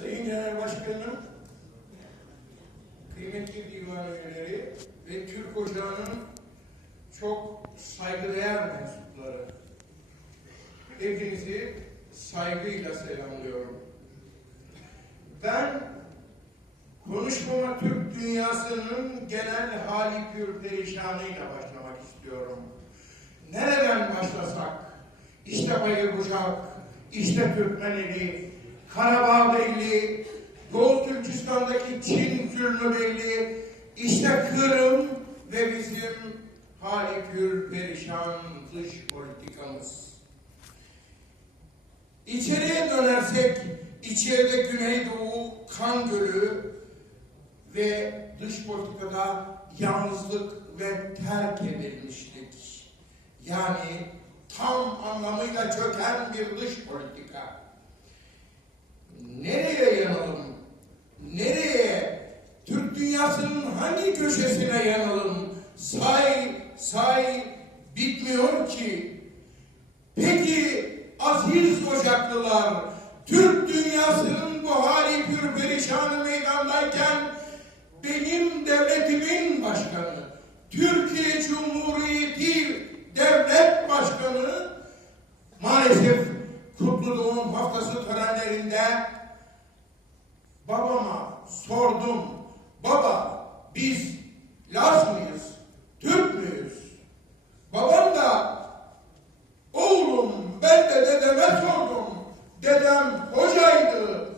Sayın Genel Başkanım, kıymetli divan üyeleri ve Türk Ocağı'nın çok saygıdeğer mensupları. Hepinizi saygıyla selamlıyorum. Ben konuşmama Türk dünyasının genel hali pür perişanıyla başlamak istiyorum. Nereden başlasak? İşte Bayır Bucak, işte Türkmeneli, Karabağ belli, Doğu Türkistan'daki Çin zulmü belli, işte Kırım ve bizim hali pür perişan dış politikamız. İçeriye dönersek, içeride Güneydoğu kan gölü ve dış politikada yalnızlık ve terk edilmişlik. Yani tam anlamıyla çöken bir dış politika. Nereye yanalım? Nereye? Türk dünyasının hangi köşesine yanalım? Say, say bitmiyor ki. Peki aziz ocaklılar, Türk dünyasının bu hali pür perişanı meydandayken benim devletimin başkanı, Türkiye Cumhuriyeti Devlet Başkanı babama sordum. Baba biz Laz mıyız? Türk müyüz? Babam da oğlum ben de dedeme sordum. Dedem hocaydı.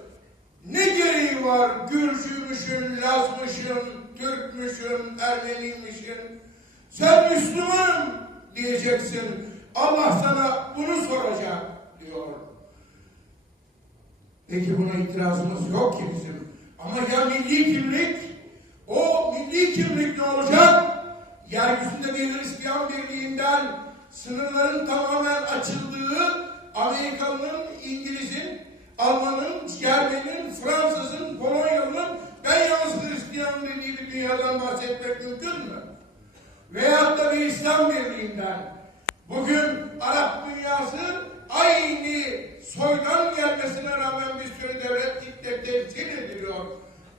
Ne gereği var Gürcüymüşün, Lazmışın, Türkmüşün, Ermeniymişin? Sen Müslümanım diyeceksin. Allah sana bunu soracak diyor. Peki buna itirazımız yok ki bizim. Ama ya milli kimlik? O milli kimlik ne olacak? Yeryüzünde bir Hristiyan birliğinden sınırların tamamen açıldığı Amerikalı'nın, İngiliz'in, Alman'ın, Germen'in, Fransız'ın, Polonyalı'nın ben yalnız Hristiyan dediği bir dünyadan bahsetmek mümkün mü? Veyahut da bir İslam birliğinden. Bugün Arap dünyası aynı soydan gelmesine rağmen sürü devlet kitle temsil ediliyor.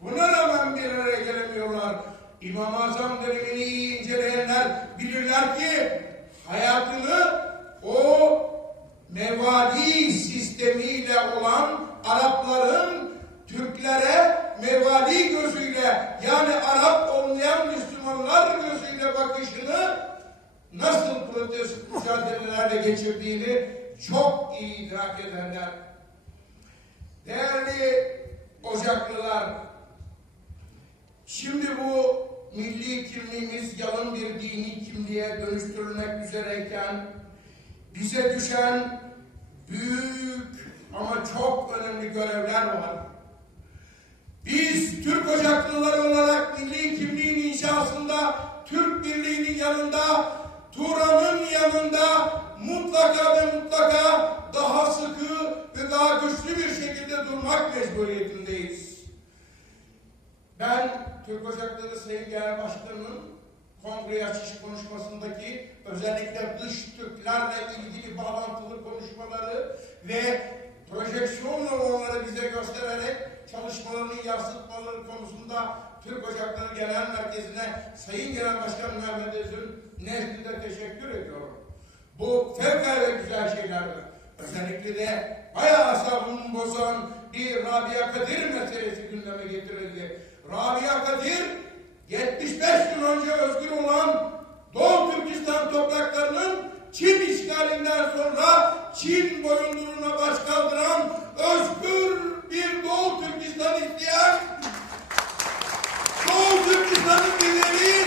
Buna rağmen bir araya gelemiyorlar. İmam-ı Azam dönemini iyi inceleyenler bilirler ki hayatını o mevali sistemiyle olan Arapların Türklere mevali gözüyle yani Arap olmayan Müslümanlar gözüyle bakışını nasıl protest mücadelelerle geçirdiğini çok iyi idrak ederler. Değerli Ocaklılar, şimdi bu milli kimliğimiz yalın bir dini kimliğe dönüştürülmek üzereyken bize düşen büyük ama çok önemli görevler var. Biz Türk Ocaklılar olarak milli kimliğin inşasında Türk Birliği'nin yanında, Turan'ın yanında mutlaka durmak mecburiyetindeyiz. Ben Türk Ocakları Sayın Genel Başkanı'nın kongre açış konuşmasındaki özellikle dış Türklerle ilgili bağlantılı konuşmaları ve projeksiyonla onları bize göstererek çalışmalarını yansıtmaları konusunda Türk Ocakları Genel Merkezi'ne Sayın Genel Başkan Mehmet Öz'ün nezdinde teşekkür ediyorum. Bu fevkalade güzel şeylerdir. Özellikle de bayağı asabını bozan bir Rabia Kadir meselesi gündeme getirildi. Rabia Kadir 75 yıl önce özgür olan Doğu Türkistan topraklarının Çin işgalinden sonra Çin boyunduruğuna baş kaldıran özgür bir Doğu Türkistan isteyen Doğu Türkistan'ın lideri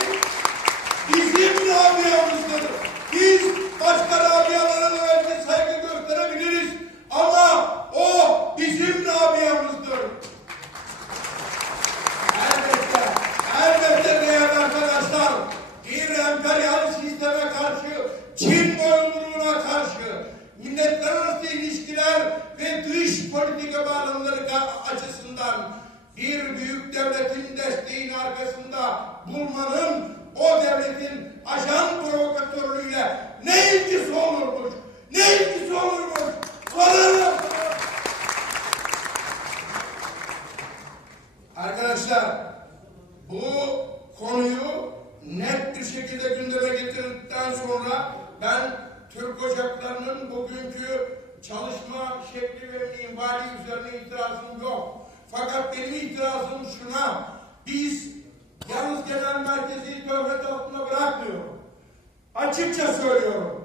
bizim Rabia'mızdır. Biz başka Rabia'lara da belki saygı gösterebiliriz ama o bizim Rabia'mızdır. Elbette, elbette değerli arkadaşlar, bir emperyal sisteme karşı, Çin boyunduruğuna karşı, milletler arası ilişkiler ve dış politika bağlamları açısından bir büyük devletin desteğini arkasında bulmanın o devletin ajan provokatörlüğüyle ne ilgisi olurmuş? Ne ilgisi olurmuş? Sorarım. Arkadaşlar bu konuyu net bir şekilde gündeme getirdikten sonra ben Türk Ocakları'nın bugünkü çalışma şekli ve minvali üzerine itirazım yok. Fakat benim itirazım şuna, biz yalnız genel merkezi devlet altında bırakmıyorum. Açıkça söylüyorum.